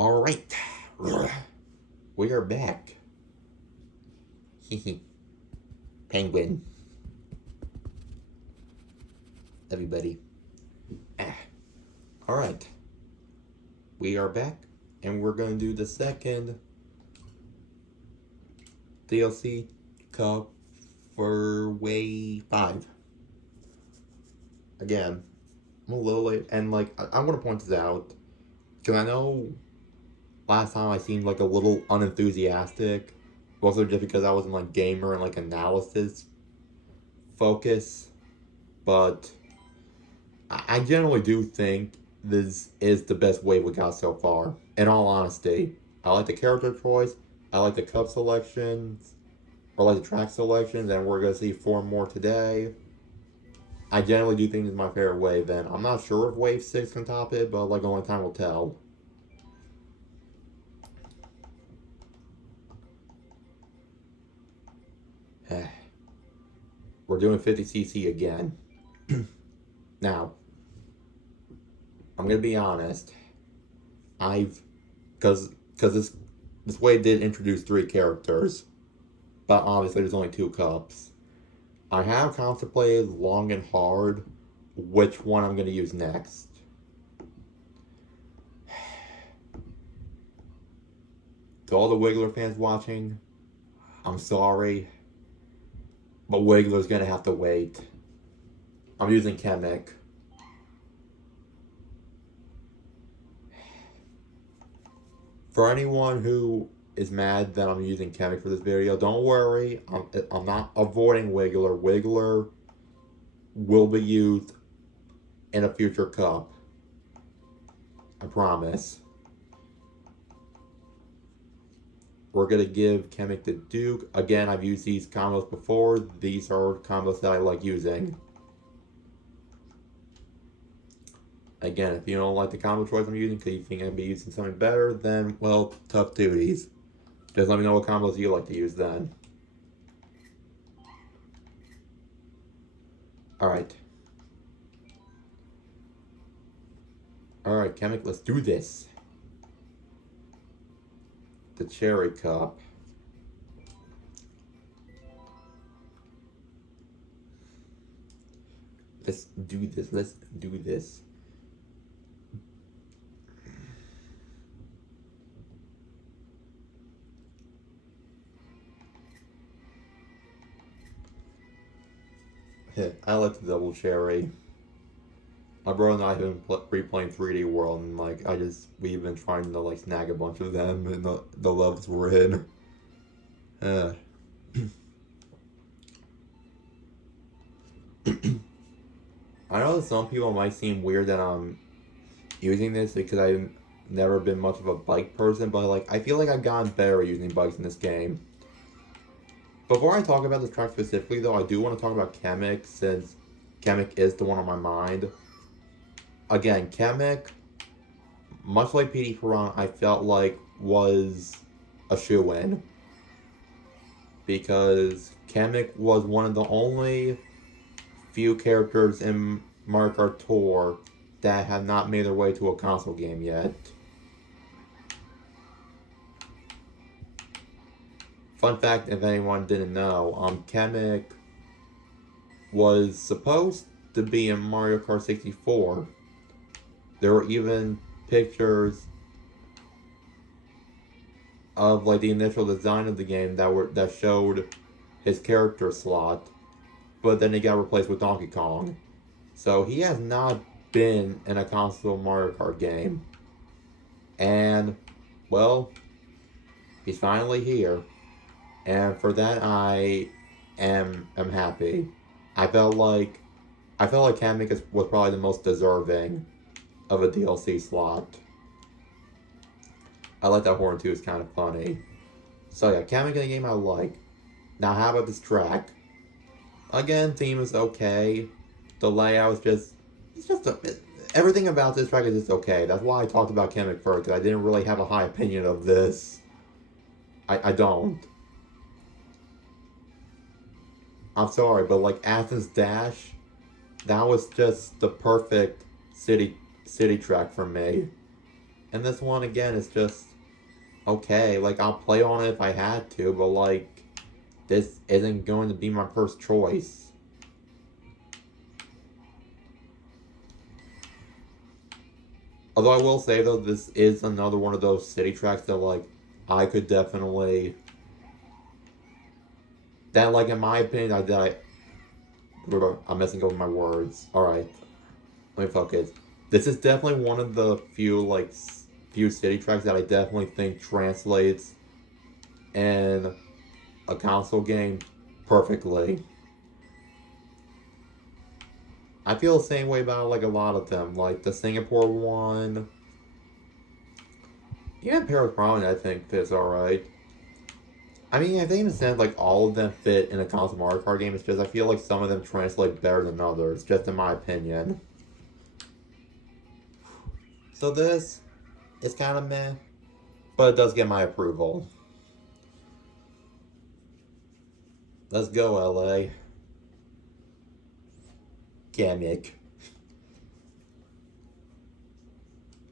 All right, we are back. Penguin, everybody. Ah. All right, we are back, and we're gonna do the second DLC cup for Wave 5. Again, I'm a little late, and I'm gonna point this out because I know last time I seemed like a little unenthusiastic. Also, just because I wasn't like gamer and like analysis focus, but I generally do think this is the best wave we got so far. In all honesty, I like the character choice, I like the cup selections, or like the track selections, and we're gonna see four more today. I generally do think it's my favorite wave, and I'm not sure if Wave 6 can top it, but like only time will tell. We're doing 50cc again. Now, I'm gonna be honest. I've because this wave did introduce three characters, but obviously there's only two cups. I have contemplated long and hard which one I'm gonna use next. To all the Wiggler fans watching, I'm sorry, but Wiggler's gonna have to wait. I'm using Kamek. For anyone who is mad that I'm using Kamek for this video, don't worry. I'm not avoiding Wiggler. Wiggler will be used in a future cup. I promise. We're going to give Kamek to Duke. Again, I've used these combos before. These are combos that I like using. Again, if you don't like the combo choice I'm using because you think I'd be using something better, then, well, tough duties. Just let me know what combos you like to use then. Alright. Alright, Kamek, let's do this. The cherry cup. Let's do this. Let's do this. I like the double cherry. My brother and I have been replaying 3D World, and we've been trying to like snag a bunch of them and the levels we're in. I know that some people might seem weird that I'm using this because I've never been much of a bike person, but like I feel like I've gotten better at using bikes in this game. Before I talk about this track specifically, though, I do want to talk about Kamek since Kamek is the one on my mind. Again, Kamek, much like Pities, I felt like was a shoe-in because Kamek was one of the only few characters in Mario Kart Tour that have not made their way to a console game yet. Fun fact, if anyone didn't know, Kamek was supposed to be in Mario Kart 64. There were even pictures of like the initial design of the game that showed his character slot, but then he got replaced with Donkey Kong. So he has not been in a console Mario Kart game. And, well, he's finally here. And for that I am happy. I felt like Kamek was probably the most deserving of a DLC slot. I like that horn too, it's kind of funny. So yeah, Kamek in the game I like. Now how about this track? Again, theme is okay. The layout is everything about this track is just okay. That's why I talked about Kamek first, because I didn't really have a high opinion of this. I don't. I'm sorry, but like Athens Dash, that was just the perfect city track for me. And this one again is just okay. Like I'll play on it if I had to, but like this isn't going to be my first choice. Although I will say though, this is another one of those city tracks that like I could definitely that like in my opinion I'm messing up with my words. All right, let me focus. This is definitely one of the few city tracks that I definitely think translates in a console game perfectly. I feel the same way about like a lot of them, like the Singapore one. Even Paris Brown, I think fits all right. I mean, I think in a sense, like all of them fit in a console Mario Kart game. It's just I feel like some of them translate better than others, just in my opinion. So this is kind of meh, but it does get my approval. Let's go, LA. Kamek.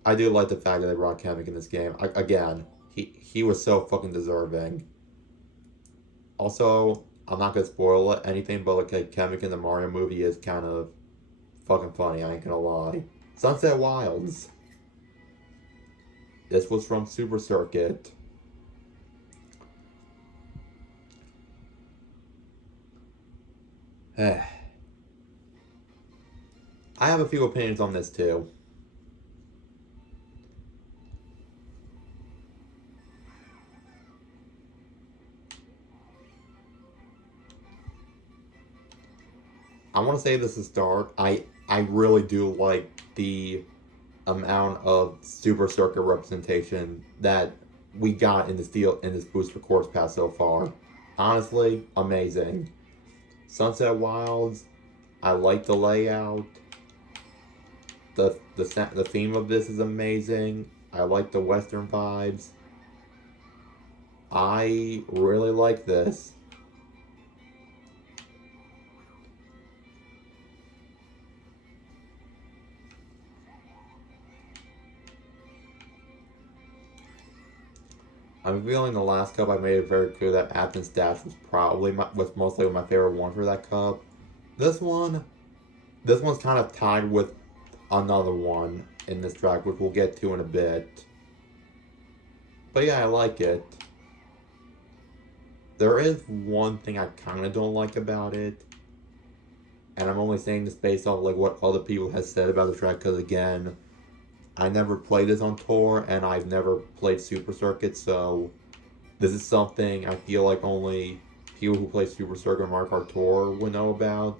I do like the fact that they brought Kamek in this game. Again, he was so fucking deserving. Also, I'm not gonna spoil anything, but like Kamek in the Mario movie is kind of fucking funny. I ain't gonna lie. Sunset Wilds. This was from Super Circuit. I have a few opinions on this too. I want to say this is dark. I really do like the amount of Super Circuit representation that we got in this deal in this booster course pass so far. Honestly, amazing. Sunset Wilds, I like the layout. The theme of this is amazing. I like the Western vibes. I really like this. I'm feeling the last cup I made it very clear that Athens Dash was mostly my favorite one for that cup. This one, this one's kind of tied with another one in this track, which we'll get to in a bit. But yeah, I like it. There is one thing I kind of don't like about it, and I'm only saying this based off like what other people have said about the track. Because again, I never played this on tour, and I've never played Super Circuit, so this is something I feel like only people who play Super Circuit and Mario Kart Tour would know about.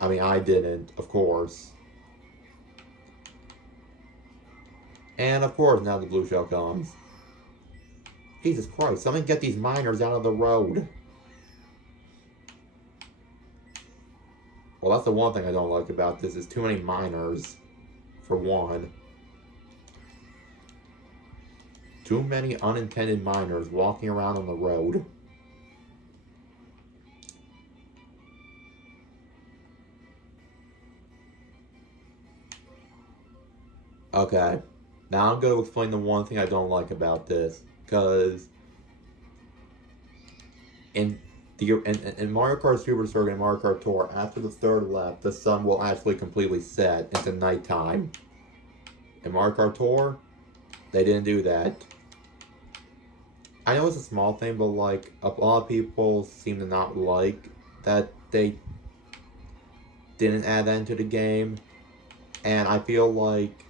I mean, I didn't, of course. And of course, now the blue shell comes. Jesus Christ, someone get these miners out of the road. Well, that's the one thing I don't like about this is too many miners, for one. Too many unintended miners walking around on the road. Okay, now I'm going to explain the one thing I don't like about this. Because in Mario Kart Super Circuit and Mario Kart Tour, after the third lap, the sun will actually completely set into nighttime. In Mario Kart Tour, they didn't do that. I know it's a small thing, but like a lot of people seem to not like that they didn't add that into the game, and I feel like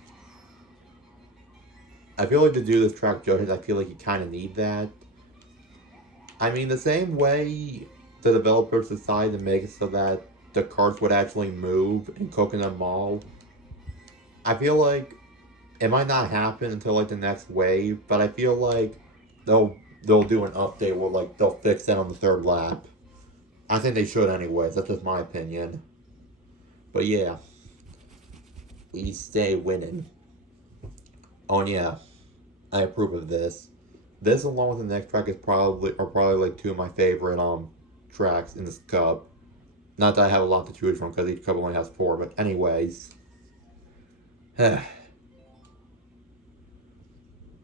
to do this track justice, I feel like you kind of need that. I mean, the same way the developers decided to make it so that the carts would actually move in Coconut Mall, I feel like it might not happen until like the next wave, but I feel like they'll do an update where like they'll fix that on the third lap. I think they should anyways. That's just my opinion. But yeah, we stay winning. Oh and yeah, I approve of this. This along with the next track is probably like two of my favorite tracks in this cup. Not that I have a lot to choose from because each cup only has four, but anyways.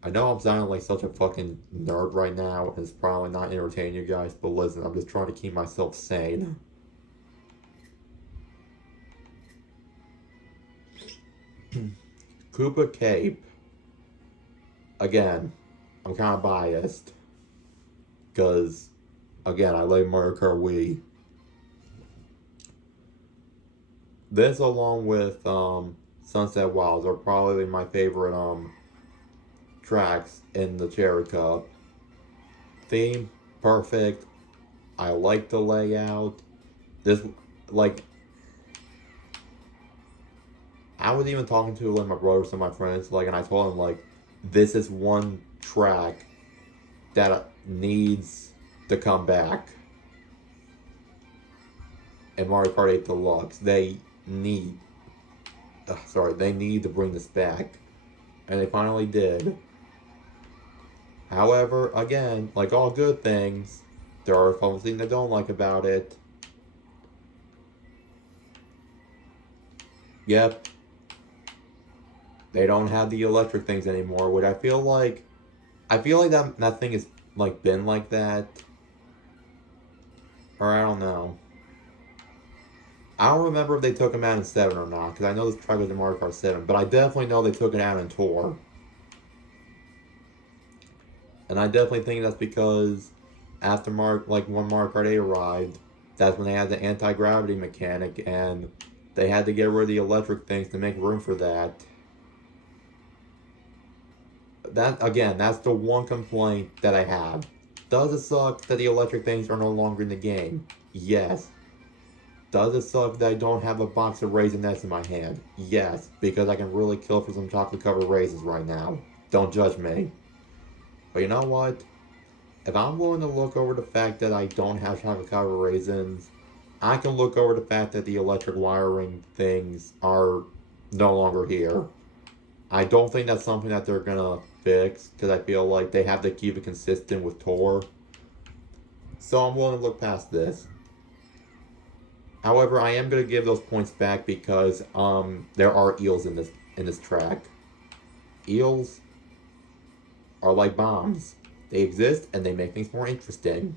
I know I'm sounding like such a fucking nerd right now, and it's probably not entertaining you guys, but listen, I'm just trying to keep myself sane. Koopa Cape. Again, I'm kind of biased. Because, again, I like Mario Kart Wii. This, along with Sunset Wilds, are probably my favorite tracks in the Cherry Cup. Theme, perfect. I like the layout. This, like, I was even talking to like my brothers and my friends, like, and I told them like, this is one track that needs to come back in Mario Kart 8 Deluxe. Need, they need to bring this back, and they finally did. However, again, like all good things, there are a couple things I don't like about it. Yep, they don't have the electric things anymore, which I feel like that thing has like been like that, or I don't know. I don't remember if they took him out in 7 or not, because I know this track was in Mario Kart 7, but I definitely know they took it out in Tour. And I definitely think that's because after when Mario Kart 8 arrived, that's when they had the anti-gravity mechanic, and they had to get rid of the electric things to make room for that. That, again, that's the one complaint that I have. Does it suck that the electric things are no longer in the game? Yes. Does it suck that I don't have a box of Raisinets in my hand? Yes, because I can really kill for some chocolate covered raisins right now. Don't judge me. But you know what? If I'm willing to look over the fact that I don't have chocolate covered raisins, I can look over the fact that the electric wiring things are no longer here. I don't think that's something that they're gonna fix, because I feel like they have to keep it consistent with Tor. So I'm willing to look past this. However, I am gonna give those points back because there are eels in this track. Eels are like bombs. They exist and they make things more interesting.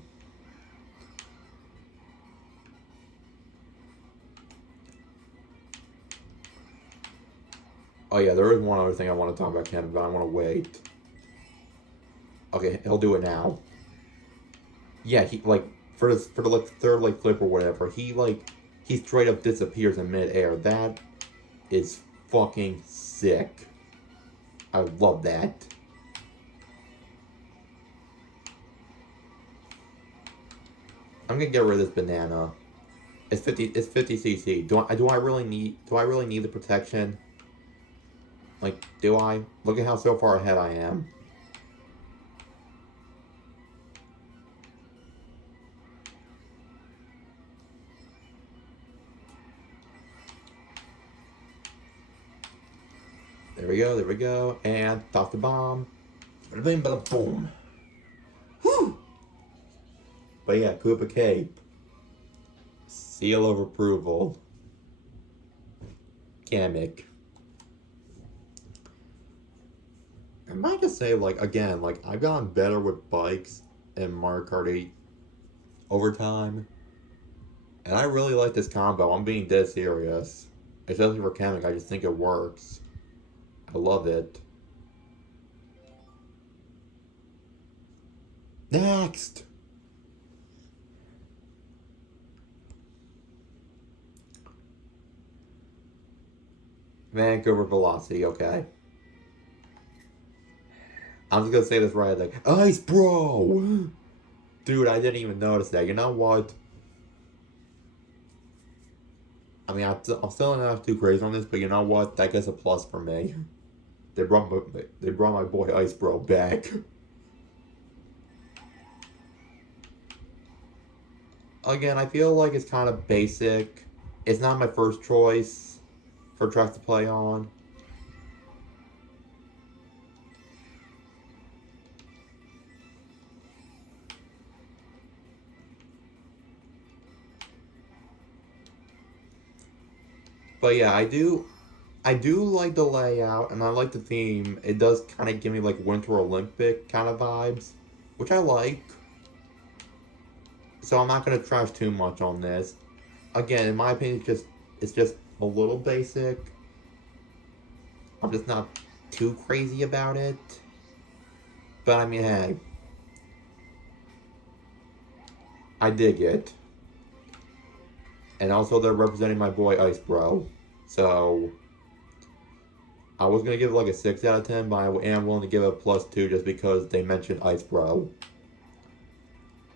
Oh yeah, there is one other thing I want to talk about Kevin, but I want to wait. Okay, he'll do it now. Yeah, he like for the like third like clip or whatever, he straight up disappears in midair. That is fucking sick. I love that. I'm gonna get rid of this banana. It's 50 cc. Do I really need the protection? Like, do I? Look at how so far ahead I am. There we go, and toss the bomb. Bada bing, bada boom. Whew! But yeah, Koopa Cape. Seal of approval. Kamek. I might just say, like, again, like, I've gotten better with bikes in Mario Kart 8 over time. And I really like this combo. I'm being dead serious. Especially for Kamek, I just think it works. I love it. Next! Vancouver Velocity, okay. I'm just gonna say this right, like, Ice Bro! Dude, I didn't even notice that. You know what? I mean, I'm still not too crazy on this, but you know what? That gets a plus for me. They brought my boy Ice Bro back. Again, I feel like it's kind of basic. It's not my first choice for tracks to play on. But yeah, I do. I do like the layout and I like the theme. It does kind of give me like Winter Olympic kind of vibes, which I like. So I'm not gonna trash too much on this. Again, in my opinion, it's just a little basic. I'm just not too crazy about it. But I mean, hey, I dig it. And also, they're representing my boy Ice Bro. So I was gonna give it like a 6 out of 10, but I am willing to give it a +2 just because they mentioned Ice Bro.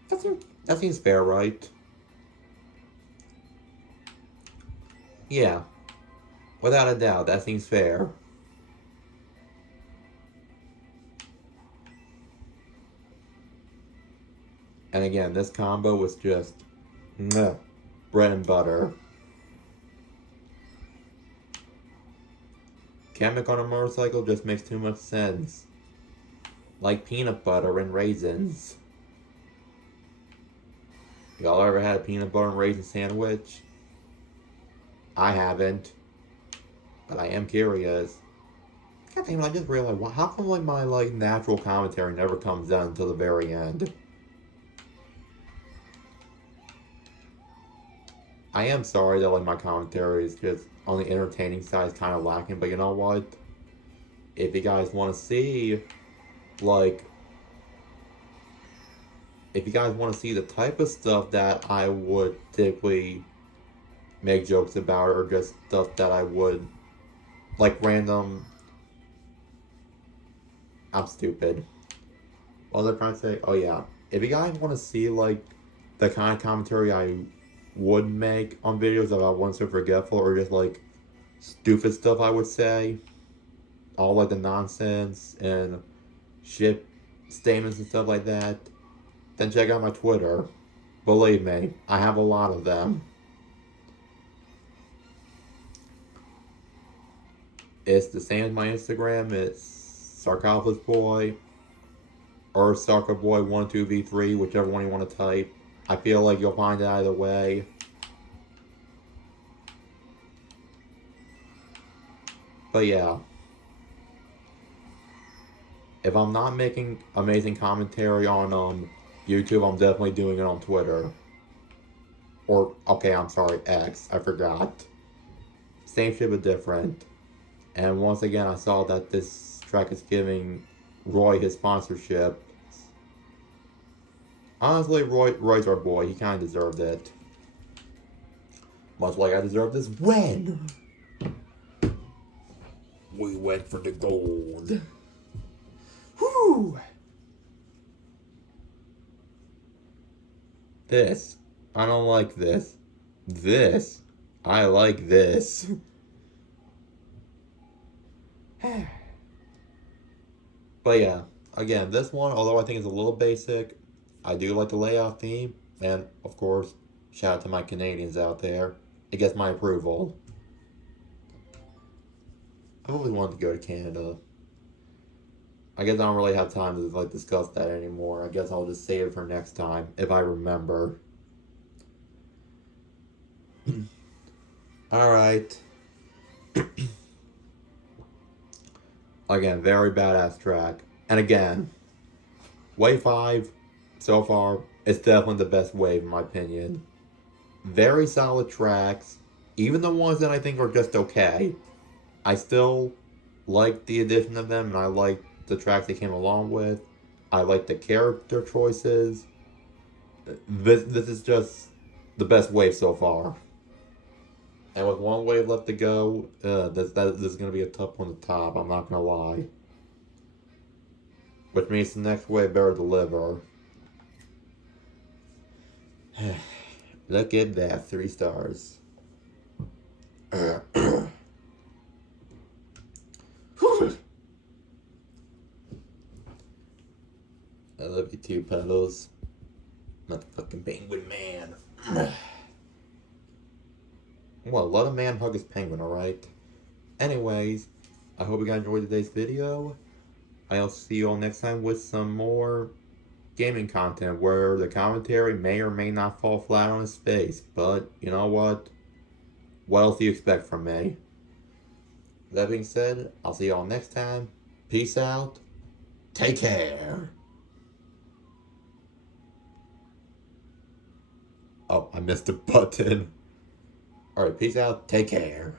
That seems fair, right? Yeah, without a doubt, that seems fair. And again, this combo was just mwah, bread and butter. Kamek on a motorcycle just makes too much sense. Like peanut butter and raisins. Y'all ever had a peanut butter and raisin sandwich? I haven't, but I am curious. God damn it, I just realized, how come like my like natural commentary never comes out until the very end? I am sorry that like my commentary is just on the entertaining side is kind of lacking, but you know what? If you guys want to see, like, if you guys want to see the type of stuff that I would typically make jokes about, or just stuff that I would, like random, I'm stupid. What was I trying to say? Oh yeah. If you guys want to see like the kind of commentary I would make on videos about Once So Forgetful, or just like stupid stuff I would say, all like the nonsense and shit statements and stuff like that, then check out my Twitter. Believe me, I have a lot of them. It's the same as my Instagram. It's Sarcophagus Boy or Sarco Boy 12v3, whichever one you want to type. I feel like you'll find it either way. But yeah, if I'm not making amazing commentary on YouTube, I'm definitely doing it on Twitter. Or, okay, I'm sorry, X. I forgot. Same shit but different. And once again, I saw that this track is giving Roy his sponsorship. Honestly, Roy's our boy. He kind of deserved it. Much like I deserved this when we went for the gold. Whew! This. I don't like this. This. I like this. But yeah, again, this one, although I think it's a little basic, I do like the layout theme, and of course, shout out to my Canadians out there. It gets my approval. I really wanted to go to Canada. I guess I don't really have time to like discuss that anymore. I guess I'll just save it for next time if I remember. All right. Again, very badass track. And again, Wave 5 so far is definitely the best wave in my opinion. Very solid tracks. Even the ones that I think are just okay, I still like the addition of them, and I like the tracks they came along with. I like the character choices. This is just the best wave so far. And with one wave left to go, this is going to be a tough one to top, I'm not going to lie. Which means the next wave better deliver. Look at that, 3 stars. I love you too, Pedals. Motherfucking penguin man. Well, let a man hug his penguin, alright? Anyways, I hope you guys enjoyed today's video. I'll see you all next time with some more gaming content where the commentary may or may not fall flat on his face. But, you know what? What else do you expect from me? That being said, I'll see y'all next time. Peace out. Take care. Oh, I missed a button. Alright, peace out. Take care.